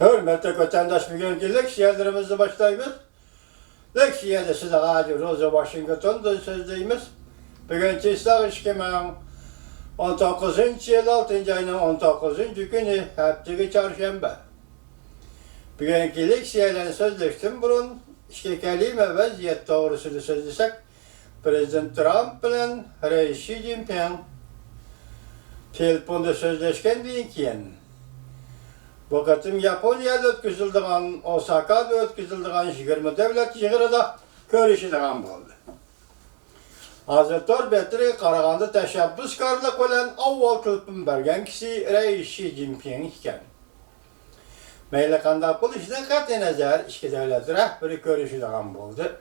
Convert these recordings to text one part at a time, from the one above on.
Hürmetli vatandaş bugünkü leksiyalarımızı başlayımız. Leksiyada size Radio Rosa Washington'da sözdeyimiz. Bugünkü İslam 2019 yıl 6. ayının 19. günü haftaki çarşamba. Bugünkü leksiyalarını sözleştim. Burun işte kelime vaziyet doğrusunu sözlesek. Prezident Trump bilen Reis Xi Jinping telefonda sözleşken deyin kiyen. Bu katım Japonya'da ötküzüldüğün, Osaka'da ötküzüldüğün 20 devlet yığırıda görüşüldüğün oldu. Hazır betri Qaraganda teşebbüskarlık olan avval kılıpın bergen kişi Reis Xi Jinping iken. Meyle kanda bu işten katı nazar iki devlet rehberi görüşüldüğün oldu.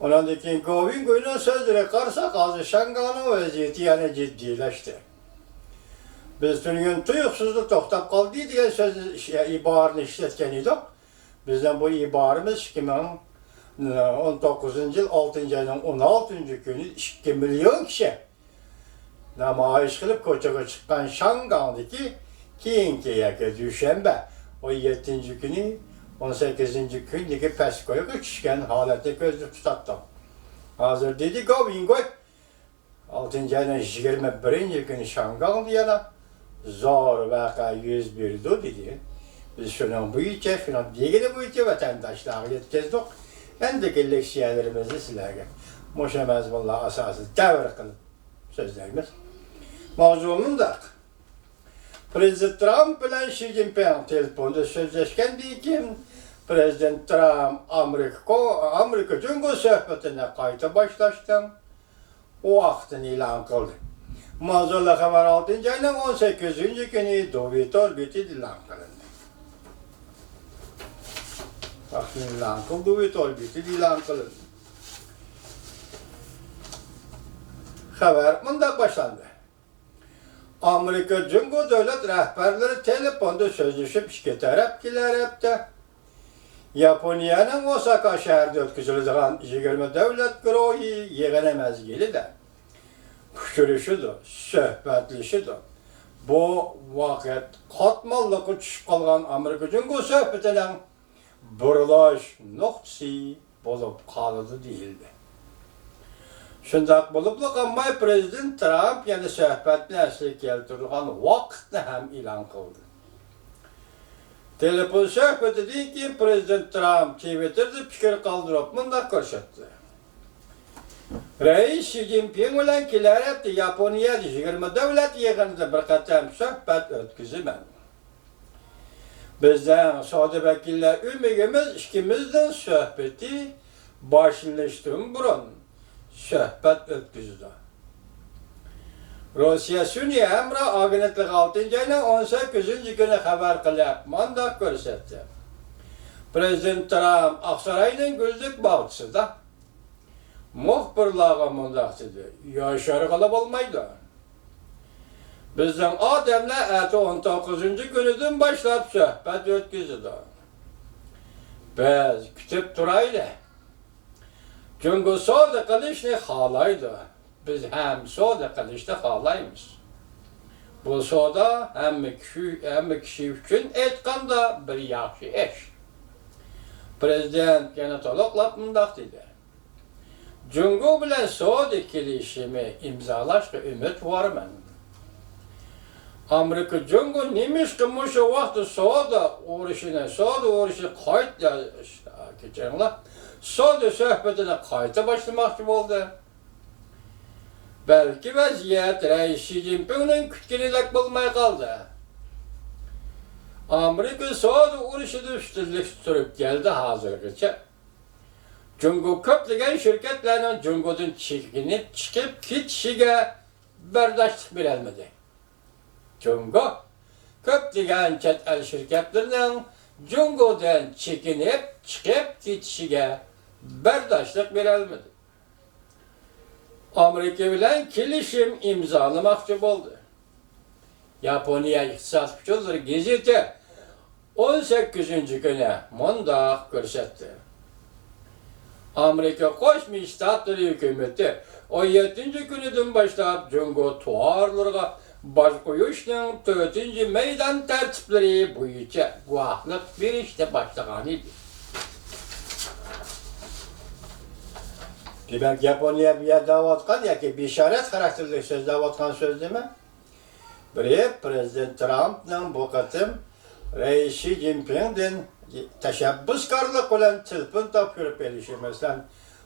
Ondan keyin Govin Goy'un sözleri karsak azı Şangay'ın vaziyeti yani ciddileşti. Biz tüm tuyuksuzluk toxtab qaldı diye söz ibarını işletken idik. Bizden bu ibarımız 2019 yıl 6. ayının 16. günü 2 milyon kişi namayiş kılıp koçağa çıkan Şangay'daki keyinki yaka düşenbe o 7. günü 18. gündeki Pesko'ya geçişken halette gözlük tutattım. Hazır dedi Govin Goy 6. ayının 21. günü Şangay'da yana zor vaka 101 dedi. Biz şunun bu içe, şunun diğeri bu içe vatandaşlığa yetkizdik. Endeki leksiyalarımızı sizlerge. Moşemez vallahi asası devir kılıp sözlerimiz. Mavzunun da Prezident Trump ile Xi Jinping telefonda sözleşken değil ki Prezident Trump Amerika Cumhur sohbetine kayıta başlaştı. O vaxtını ilan kıldı. Mavzulla haber 6. ayının 18. günü Dovit orbiti ilan kılındı. Vaxtını ilan kıldı, Dovit orbiti ilan kılındı. Haber bunda başlandı. Amerika Cumhur Devlet rehberleri telefonda sözleşip iki tarafkiler hepte. Japonya'nın Osaka şehirde ötküzüldüğün 20 devlet groğu yığını mezgili de. Görüşüdür, söhbətlişidir. Bu vakit katmallıqı düşüp kalgan Amerika Cumhur söhbetinden burulaş noktası bulup kalıdı değildi. Şundak bulupluq ama Prezident Trump yani söhbetini əsli keltirdiğin vaxtını hem ilan kıldı. Telefon söhbeti değil ki Prezident Trump Twitter'da fikir kaldırıp bunda koşattı. Reis Xi Jinping bilen kiler hepti Japonya'da 20 devlet yığınında bir qatam söhbet ötküzümen. Bizden Saudi vekiller ümigimiz ikimizden söhbeti başlaştığım burun söhbet ötküzdü. Rusya Sünniye emri agentlik 6. ayının 18. günü haber kılıp mandat görsetti. Prezident Trump Aksaray'ın gözlük bağlısı da muhbirlığa mundaq dedi. Yaşarı qalab olmaydı. Bizden adamla 19. günüdün başlap söhbet ötküzdü. Biz kütüp duraydı. Çünkü soda qilishni xalaydı. Biz hem soda qilishni xalaymiz. Bu soda hem kişi üçün etqanda bir yaxşı iş. Prezident yana toloqlab mundaq dedi. Cumhur bilen Saudi kilişimi imzalaştı ümit var men. Amerika Cumhur nemiş ki şu vakti Saudi uğraşı kayıt geçenler. Saudi söhbetine kayıta başlamakçı oldu. Belki vaziyet Reis Xi Jinping'in kütkenilik bulmaya kaldı. Amerika Saudi uğraşıda üstünlük sürüp geldi hazırgıça. Cumhur köplegen şirketlerinin Cumhur'dan çekinip çıkıp gitişige berdaşlık verilmedi. Cumhur köplegen çet el şirketlerinin Cumhur'dan çekinip çıkıp gitişige berdaşlık verilmedi. Amerika bilen kilişim imzalamakçı oldu. Japonya İktisat Güçleri gazete 18. güne mundaq görsetti. Amerika Koşmuş Ştatları hükümeti 17. günüdün başlap Cumhur tuarlarına baş koyuşunun 4-cü meydan tertipleri boyunca guahlık bir işte başlagan idi. Demek Japoniya bir yer davatkan ya ki bir işaret karakterli söz davatkan söz değil mi? Biri Prezident Trump'ın bu katım Reis Xi Jinping'den teşebbüskarlık olan tılpın tapırıp elişemezsen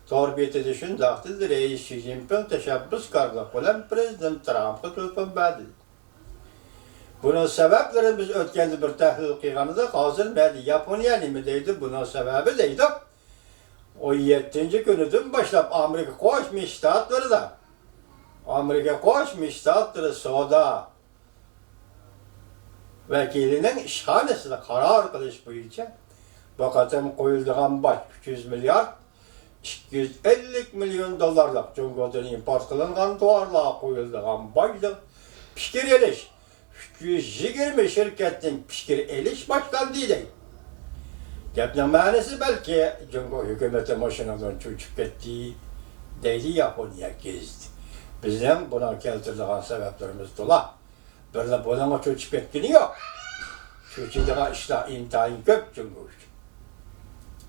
torbiyeti düşün dağıtıdır. Reis Xi Jinping teşebbüskarlık olan Prezident Trump'ı tılpın verdi. Bunun sebepleri biz ötkende bir təhlil qıyğanıdıq. Hazır bəli Yaponiya nimideydi, bunun sebebi deydi. O 7. günüdün başlap Amerika Koşmuş Ştatları da Amerika Koşmuş Ştatları Soda vekilinin işhanesine karar kılış boyunca bakatım koyulduğun baş 300 milyar 250 milyon dolarlık Cumhuriyet'in import kılıngan dolarlığa koyulduğun başlık pişkir eliş 320 şirketin pişkir eliş başkan değil. Gepnin manası belki Cumhuriyet hükümeti maşinadan çocuk ettiği deyli Japonya gezdi. Bizim buna keltirdiğin sebeplerimiz dola. Böyle buna çocuk etkini yok. Çocukluğa işte intihayın köp Cumhuriyet.